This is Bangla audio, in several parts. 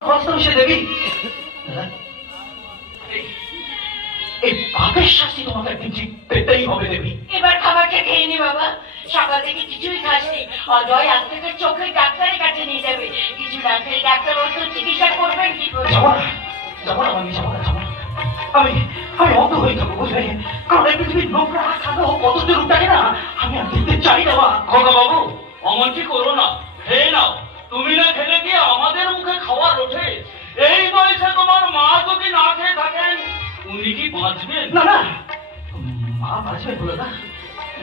সে দেবী, এই পাপের শাস্তি তোমাকে একদিন ঠিক পেতেই হবে দেবী। এবার খাবারটা খেয়ে নি বাবা, সকাল থেকে কিছুই খাসনি। অজয় আজ থেকে চোখের ডাক্তারের কাছে নিয়ে যাবে। কিছু না খেয়ে ডাক্তার ওষুধ চিকিৎসা করবেন কি করে? যাবো না, যাবো না, আমি যাবো না, যাবো না। আমি আমি অন্ধ হয়ে যাবো, বুঝলে? কারণ এই পৃথিবীর নোংরা খালো কত রূপটাকে না আমি আর দেখতে চাই না। খোকা বাবু, অমনটি করো না, খেয়ে নাও। তুমি না খেলে কি আমাদের মুখে খাওয়ার ওঠে? এই বয়সে তোমার মা যদি না খেয়ে থাকেন, উনি কি বাঁচবেন? না না, মা বাঁচবে বলে না,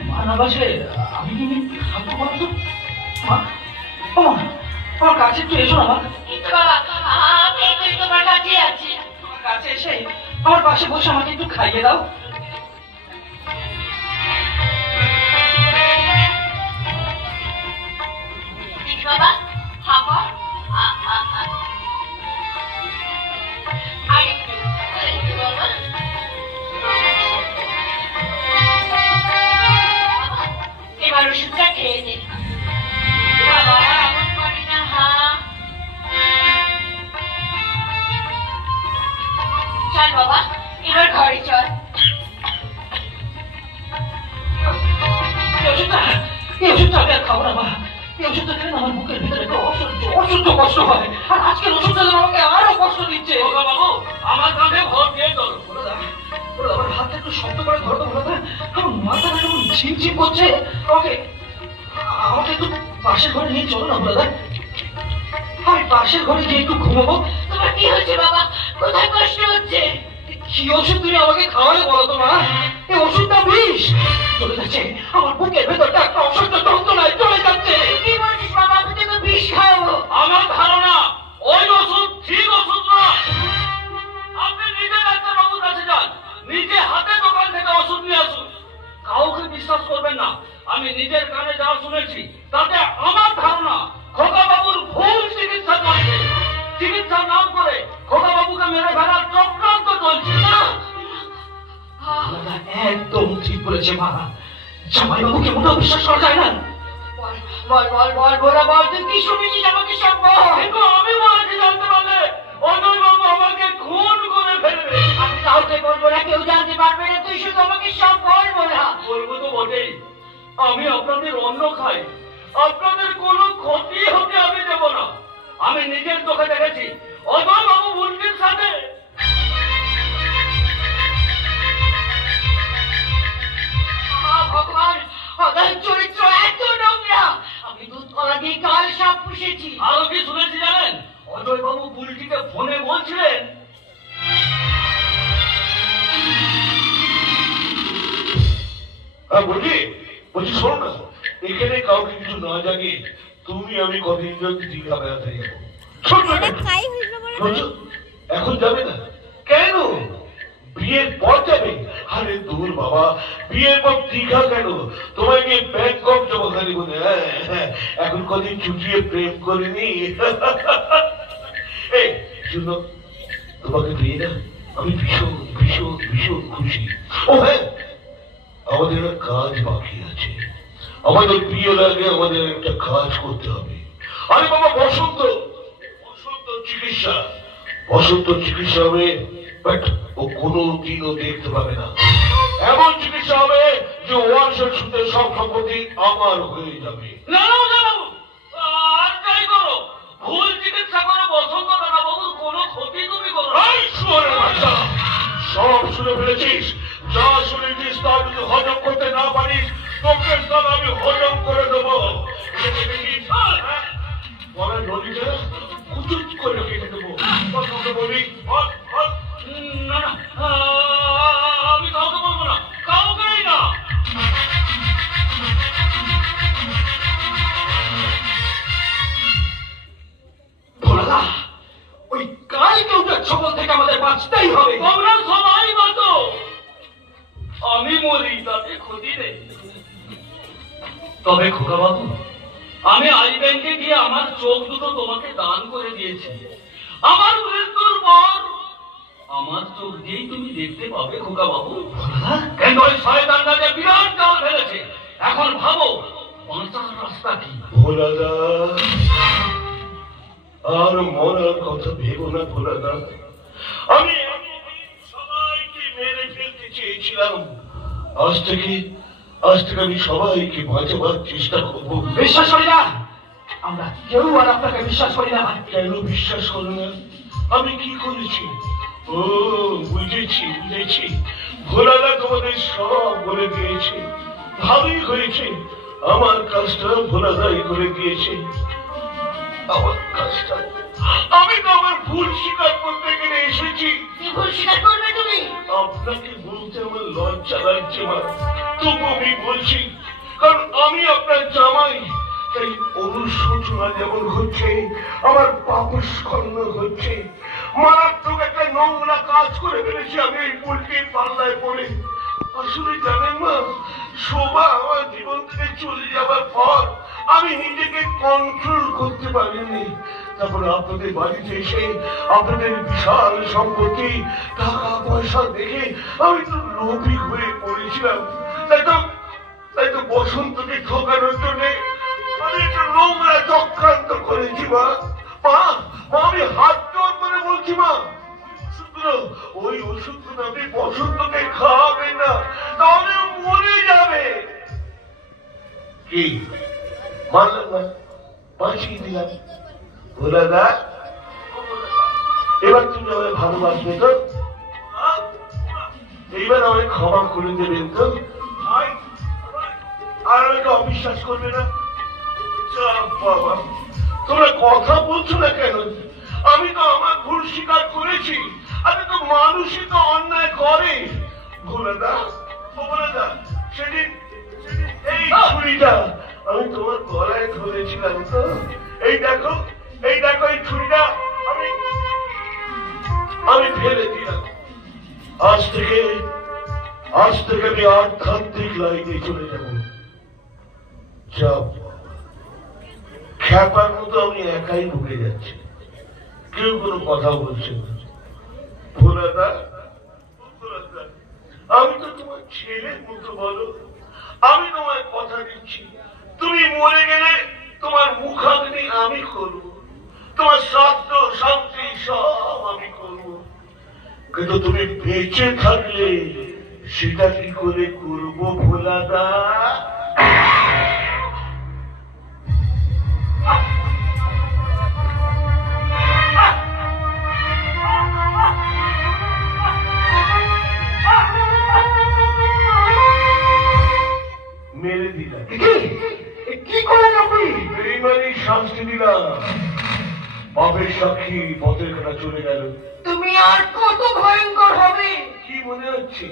মা না বাঁচলে আমি কি থাকবো বলতো? মা, ও মা, আমার কাছে একটু এসো না মা। কিন্তু বাবা, আমি তুই তোমার কাছে আছি। তোমার কাছে এসে আমার পাশে বসে আমাকে একটু খাইয়ে দাও। বাবা খাবার আরেকটু বাবা। এবার ওষুধটা খেয়ে নিন বাবা। এমন করি না, চল বাবা, এবার ঘরে চল। এই ওষুধটা আমি আর খাবো না মা। এই ওষুধটা খেলে আমার বুকের ভিতরে একটা অসহ্য কষ্ট হয়। আর আজকের ওষুধটা আমাকে আরো কষ্ট দিচ্ছে। খোকা বাবু, আমার কাঁধে ভর দিয়ে চলো। আমার হাতটা একটু শক্ত করে ধরো তো, বলো না। আমার মাথাটা কেমন ঝিমঝিম করছে। আমাকে আমাকে একটু পাশের ঘরে নিয়ে চলো না দাদা। আমি পাশের ঘরে গিয়ে একটু ঘুমাবো। তোমার কি হচ্ছে বাবা? কোথায় কষ্ট হচ্ছে? কি ওষুধ তুমি আমাকে খাওয়ালে বলো তো মা? এই ওষুধটা বিষ। চলে যাচ্ছে আমার বুকের ভেতরটা একটা অসহ্য যন্ত্রণায় চলে যাচ্ছে। কি বলছিস বাবা? আমি তোকে বিষ খাওয়াবো? আমার ধারণা ওই ওষুধ ঠিক ওষুধ না। আপনি নিজে ডাক্তার বাবুর কাছে যান, নিজে হাতে দোকান থেকে ওষুধ নিয়ে আসুন। কাউকে বিশ্বাস করবেন না। আমি নিজের কানে যা শুনেছি তাতে আমার ধারণা খোকা বাবুর ভুল চিকিৎসা চলছে। চিকিৎসার নাম করে খোকা বাবুকে মেরে ফেলার চক্রান্ত চলছে। একদম ঠিক বলেছে মা। জামাই বাবুকে মোটেও বিশ্বাস করা যায় না। বল বল বল বল বল, তুই কি শুনেছিস? আমাকে সব বল। কিন্তু আমি বলেছি জানতে পারলে অজয় বাবু আমাকে খুন করে ফেলবে। আমি কাউকে বলবো না, কেউ জানতে পারবে না। তুই শুধু আমাকে সব বলবো না। বলবো তো বটেই। আমি আপনাদের অন্ন খাই, আপনাদের কোনো ক্ষতি হতে আমি দেব না। আমি নিজের চোখে দেখেছি অজয় বাবু বুলটির সাথে। ভগবান, অদয় চরিত্র এত নোংরা। আমি দুধ কলা দিয়ে কাল সব পুষেছি। আরো কি শুনেছি জানেন? অজয় বাবু বুলটিকে ফোনে বলছিলেন বলছি শোনো না, এখানে কাউকে কিছু না জানিয়ে তুমি আমি কদিন যদি দীঘা বেড়াতে যাবো। এখন যাবে না কেন? বিয়ের পর যাবে? আরে দূর বাবা, বিয়ের পর দীঘা কেন? তোমায় নিয়ে ব্যাংকক যাবো খালি বলে। এখন কদিন ছুটিয়ে প্রেম করিনি। এই শুনো, তোমাকে পেয়ে না আমি ভীষণ ভীষণ ভীষণ খুশি। ও হ্যাঁ, আমাদের একটা কাজ বাকি আছে। আমাদের বিয়ের আগে আমাদের একটা কাজ করতে হবে। আরে বাবা, বসন্ত চিকিৎসা, বসন্ত চিকিৎসা হবে, বাট ও কোনো দিনও দেখতে পাবে না। এমন চিকিৎসা হবে যে ওয়ার্ষের সুদের সব সম্পত্তি আমার হয়ে যাবে। না না অজয় বাবু, আর যাই করো, ভুল চিকিৎসা করে বসন্ত দাদা বাবুর কোনো ক্ষতি তুমি করো না। এই শুয়োরের বাচ্চা, সব শুনে ফেলেছিস। যা শুনেছিস তা যদি হজম করতে না পারিস, তোকে সব আমি হজম করে দেবো। বলেন নদীতে কুচুচ করে কেটে দেবো। কথা বলি, না না, আমি কাউকে বলবো না, কাউকেই না। ভোলাদা, ওই কালকে ওটার ছবল থেকে আমাদের বাঁচতেই হবে। তোমরা সবাই বাঁচো, আমি মরি তাতে ক্ষতি নেই। তবে খোকা বাবু, আমি আই ব্যাংকে গিয়ে আমার চোখ দুটো তোমাকে দান করে দিয়েছি। আমার মৃত্যুর পর আমার চোখ দিয়েই তুমি দেখতে পাবে খোকা বাবু। কিন্তু ওই শয়তানটা যে বিরাট জাল ফেলেছে। এখন ভাবো বাঁচার রাস্তা কি? ভোলাদা আর মরার কথা ভেবো না ভোলাদা। আমি সবাইকে মেরে ফেলতে চেয়েছিলাম, আজ থেকে আমি সবাইকে বাঁচাবার চেষ্টা করবো। বিশ্বাস করি না, আমরা কেউ আর আপনাকে বিশ্বাস করি না। কেন বিশ্বাস করো না? আমি কি করেছি? ও বুঝেছি, ভোলাদা তোমাদের সব বলে দিয়েছে। ভালোই হয়েছে, আমার কাজটা ভোলাদাই করে দিয়েছে। আমার কাজটা আমি তো আমার ভুল স্বীকার করতে এখানে এসেছি। কি ভুল স্বীকার করবে তুমি? আপনাকে বলতে আমার লজ্জা লাগছে মা, তবু আমি বলছি, কারণ আমি আপনার জামাই। তাই অনুশোচনা যেমন হচ্ছে, আমার পাপস্কর্ণ হচ্ছে। মারাত্মক একটা নোংরা কাজ করে ফেলেছি আমি এই পোল্ট্রির পাল্লায় পড়ে। আসলে জানেন মা, শোভা আমার জীবন থেকে চলে যাবার পর আমি নিজেকে কন্ট্রোল করতে পারিনি। তারপর আপনাদের বাড়িতে এসে আপনাদের বিশাল সম্পত্তি, টাকা পয়সা দেখে আমি তো লোভী হয়ে পড়েছিলাম। তাই তো বসন্তকে ঠকানোর জন্য আমি একটা নোংরা চক্রান্ত করেছি মা। আমি হাত জোর করে বলছি মা, ওই ওষুধগুলো আপনি বসন্তকে খাওয়াবেন না, তাহলে মরে যাবে। কি মানলাম না, বাঁচিয়ে দিলাম। ভোলাদা, এবার তুমি আমায় ভালোবাসবে তো? এইবার আমায় ক্ষমা করে দেবেন তো? আর আমাকে অবিশ্বাস করবে না? বাবা, তোমরা কথা বলছো না কেন? আমি তো আমার ভুল স্বীকার করেছি। আমি তো মানুষই তো অন্যায় করে। ভোলাদা, সেদিন এই ছুরিটা আমি তোমার গলায় ধরেছিলাম তো? এই দেখো এই ছুরিটা আমি ফেলে দিলাম। আজ থেকে আমি আধ্যাত্মিক লাইনে চলে যাব। খ্যাপার মতো আমি একাই ঢুকে যাচ্ছি, কেউ কোনো কথা বলছে না। ভোলাদা, আমি তো তোমার ছেলের মতো, বলো। আমি তোমায় কথা দিচ্ছি, তুমি মরে গেলে তোমার মুখাগ্নি আমি করব, তোমার শ্রাদ্ধ শান্তি সব আমি করব। কিন্তু তুমি বেঁচে থাকলে সেটা কি করে করবো ভোলাদা? মেরে দিলাম। কি করেন আপনি? বেইমানি শাস্তি দিলাম। পাপের সাক্ষী পথের কাটা চলে গেল। তুমি আর কত ভয়ঙ্কর হবে? কি মনে হচ্ছে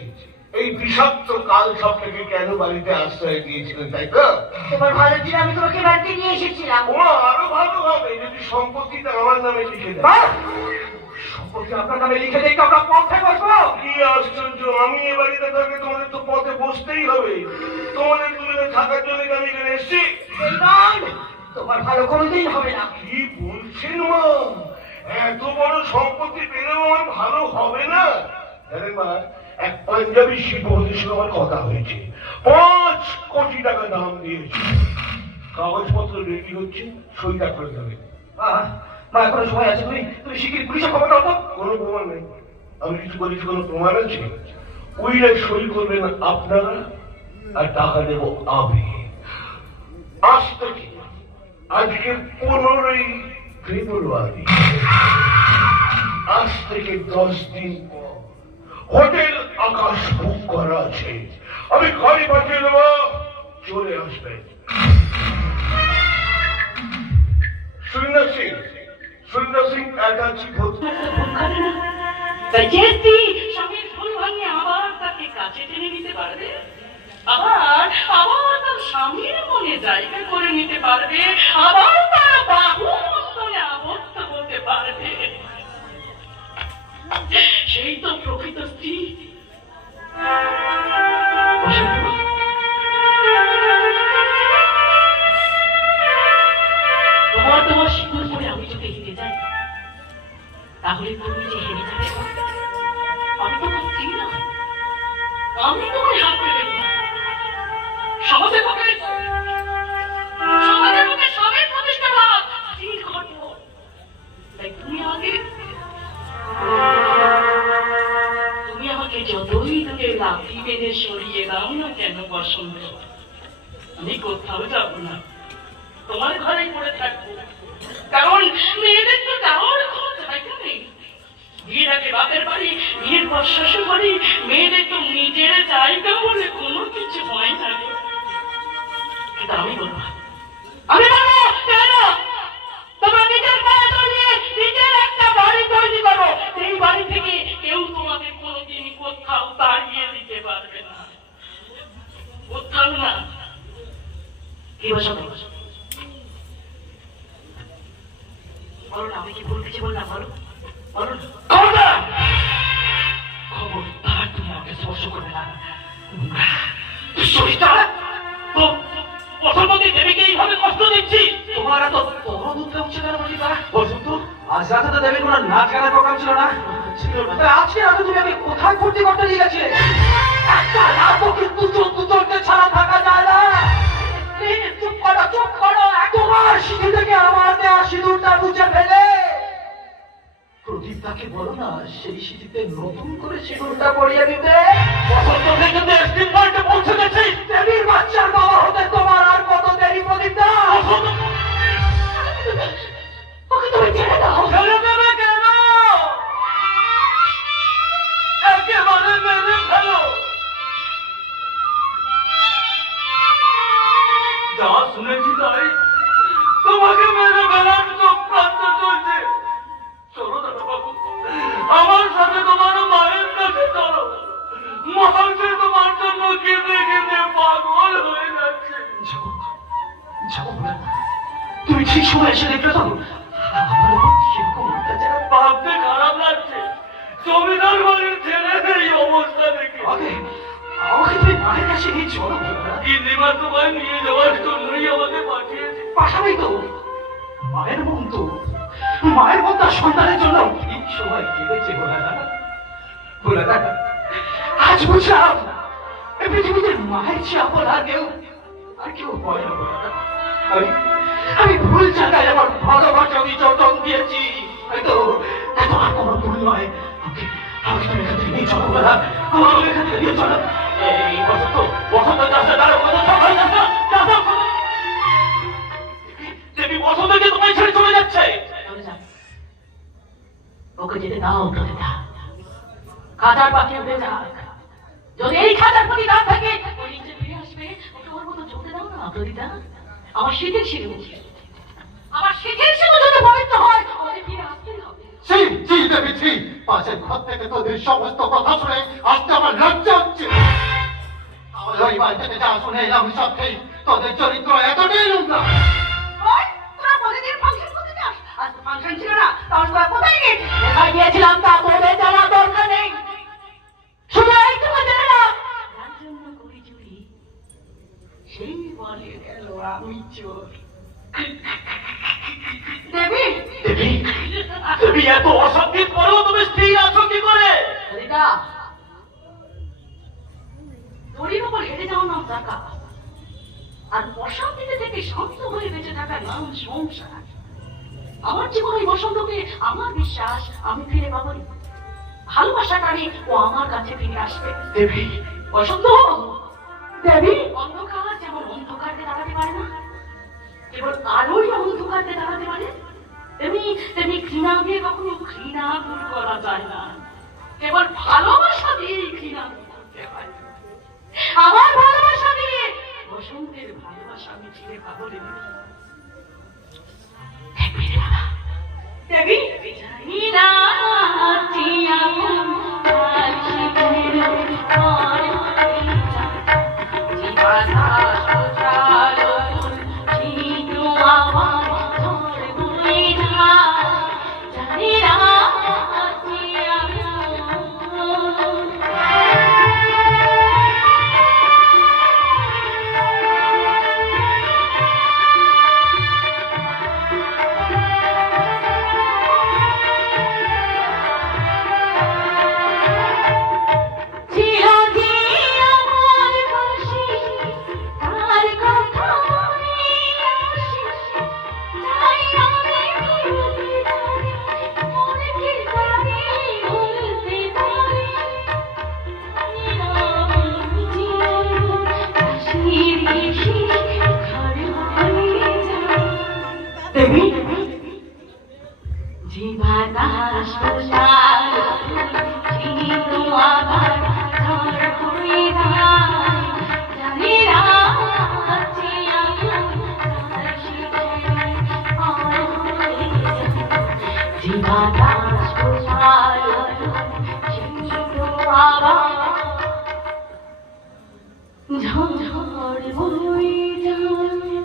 এই বিষাক্ত কাল সাপটাকে কেন বাড়িতে আশ্রয় দিয়েছিলেন, তাই তো? তোমার ভালো ছিল, আমি তোমাকে বাড়িতে নিয়ে এসেছিলাম। ও আরো ভালো হবে যদি সম্পত্তিটা আমার নামে লিখে দেয়। সম্পত্তি আপনার নামে লিখে দেখতে আমরা পথে বসবো? কি আশ্চর্য, আমি এ বাড়িতে থাকলে তোমাদের তো পথে বসতেই হবে। তোমাদের দুজনে থাকার জন্য আমি এখানে এসেছি। তোমার ভালো কোনোদিন হবে না। কি বলছেন মা? এত বড় সম্পত্তি পেলেও আমার ভালো হবে না? জানেন মা, এক পাঞ্জাবি শিল্পপতির সঙ্গে আমার কথা হয়েছে, 5 কোটি টাকা দাম দিয়েছে। কাগজপত্র রেডি হচ্ছে, সইটা করে দেবে। মা এখনো সময় আছে, তুমি শিগগির পুলিশে খবর দাও তো। কোনো প্রমাণ নেই। আমি কিছু বলেছি, কোনো প্রমাণ আছে? উইলে সই করবেন আপনারা আর টাকা দেব আমি। আজ থেকে, আজকে 15ই ফেব্রুয়ারি, আজ থেকে 10 দিন পর হোটেল আকাশ বুক করা আছে। আমি গাড়ি পাঠিয়ে দেবো, চলে আসবেন। সুরিন্দর সিং অ্যাটাচি স্বামীর ফুল ভাঙিয়ে আবার তাকে কাছে টেনে নিতে পারবে, আবার তার স্বামীর মনে জায়গা করে নিতে পারবে, আবার তার বাহু মস্তলে আবদ্ধ হতে পারবে। সেই তো প্রকৃত স্ত্রী। তোমার সিঁদুর পরে আমি যদি হেরে যাই, তাহলে তুমি যে হেরে যাবে, আমি তোমার স্ত্রী না, আমি তোমার হাত করে দেব না। সমাজের পক্ষে স্বামীর প্রতিষ্ঠা ভাব স্থির করব, টেনে সরিয়ে দাও না কেন বসন্ত? আমি কোথাও যাব না, তোমার ঘরেই পড়ে থাকবো। কারণ মেয়েদের তো যাওয়ার কোনো জায়গা নেই। বিয়ের আগে বাপের বাড়ি, বিয়ের পর শ্বশুর বাড়ি, মেয়েদের তো নিজের জায়গা বলে কোনো কিছু হয় না। কিন্তু আমি বলবো, আমি বলবো কেন তোমরা নিজের পায়ে দাঁড়িয়ে নিজের একটা বাড়ি তৈরি করো। সেই বাড়ি থেকে কেউ তোমাদের কোনোদিন কোথাও তাড়িয়ে দিতে পারবে না, কোথাও না। কি বসো বলো না, আমি কি ভুল কিছু বললাম? বলো বলো না। খবরদার তুমি আমাকে স্পর্শ করবে না। শরীরটা তো বসন্তী দেবীকে এইভাবে কষ্ট দিচ্ছি। তোমার এত তহরদ উঠে উঠছে কেন বলি তারা? বসন্ত, আজ রাতে তো দেবীর কোনো নাচ গানের প্রোগ্রাম ছিল না? ছিল না। তা আজকে রাতে তুমি আমাকে কোথায় ভর্তি করতে নিয়ে গেছিলে? একটা রাতও কিন্তু চলতে ছাড়া থাকা যায় না। চুপ করো, চুপ করো। তোমার সিঁথি থেকে আমার দেওয়া সিঁদুরটা মুছে ফেলে প্রদীপটাকে বলো না সেই সিঁথিতে নতুন করে সিঁদুরটা পরিয়ে দিতে। বসন্ত কিন্তু এক্সট্রিম পয়েন্টে পৌঁছে গেছে। দেবীর বাচ্চার বাবা হতে তোমার আর কত দেরি প্রদীপটা? ওকে তুমি ছেড়ে দাও। ছেড়ে দেবে কেন? একেবারে মেরে ফেলো। যা শুনেছি তাই, তোমাকে মেরে ফেলার চক্রান্ত চলছে। চলো দাদা বাবু, আমার সাথে তোমার মায়ের কাছে চলো। মহাশয় তোমার জন্য কেঁদে কেঁদে পাগল হয়ে যাচ্ছে। যাবো না। তুমি ঠিক সময় এসে দেখলে তো আমার উপর কিরকম অত্যাচার। ভাবতে খারাপ লাগছে, জমিদার বাড়ির ছেলেদের এই অবস্থা দেখে। আমাকে তুমি মায়ের কাছে নিয়ে চলো না। গিন্নিমা তোমায় নিয়ে যাওয়ার জন্যই আমাকে পাঠিয়েছে। পাঠাবেই তো। মায়ের মন তো, মায়ের মন তার সন্তানের জন্য ঠিক সময় কেঁদেছে। বলে না, আজ বুঝলাম এই পৃথিবীতে মায়ের চেয়ে আপন আর কেউ হয় না। আমি ভুল জায়গায় আমার ভালোবাসা বিচর্জন দিয়েছি। হয়তো আর কোনো ভুল নয়। আমাকে তুমি এখান থেকে নিয়ে চলো বলা, আমাকে এখান থেকে নিয়ে চলো। এই বসন্ত চাষে তারও কথা সবাই দেবী বসন্তকে তোমায় ছেড়ে চলে যাচ্ছে। ওকে যেতে দাও প্রতিটা, খাঁচার পাখি উঠে যাক। যদি এই খাঁচার প্রতি না থাকে ওই নিচে ফিরে আসবে, ওকে ওর মতো চলতে দাও না প্রতিটা। আমার শীতের সিঁদুর, আমার শীতের সিঁদুর যদি পবিত্র হয় ওকে ফিরে আসতেই হবে। দেবী, পাশের ঘর থেকে তোদের সমস্ত কথা শুনে আজকে আমার লজ্জা হচ্ছে। আমার ওই বাড়ি থেকে যা শুনে এলাম সব ঠিক, তোদের চরিত্র এতটাই নোংরা। তোরা প্রতিদিন ফাংশন করতে যাস, আজ তো ফাংশন ছিল না, তাহলে তোরা কোথায় গিয়েছিস? কোথায় গিয়েছিলাম তা তোদের জানার দরকার নেই। শুধু এইটুকু জেনে নাও, যার জন্য করি চুরি সেই বলে গেল আমি চোর। দেবী, দেবী এত অসঙ্গীত পরেও তুমি স্থির আছো কি করে? রিতা, দড়ির উপর হেঁটে যাওয়ার নাম টাকা, আর অশান্তিতে থেকে শান্ত হয়ে বেঁচে থাকার নাম সংসার। আমার জীবনে বসন্তকে আমার বিশ্বাস আমি ফিরে পাবো। ভালোবাসা টানে ও আমার কাছে ফিরে আসবে। দেবী, বসন্ত, দেবী, অন্ধকার যেমন অন্ধকারকে দাঁড়াতে পারে না, কেবল আলোই অন্ধকারকে দাঁড়াতে পারে। তেমনি ঘৃণা দিয়ে কখনো ঘৃণা দূর করা যায় না, কেবল ভালোবাসা দিয়ে ঘৃণা দূর করতে হয়। আমার ভালোবাসা দিয়ে বসন্তের ভালোবাসা আমি ফিরে পাবো। দেবী, জানি না যে বাতাস পোষায় ছিল আবার ঝড় হয়ে যায় জানি না আছে যে বাতাস পোষায় ছিল আবার ঝড় বয়ে যায়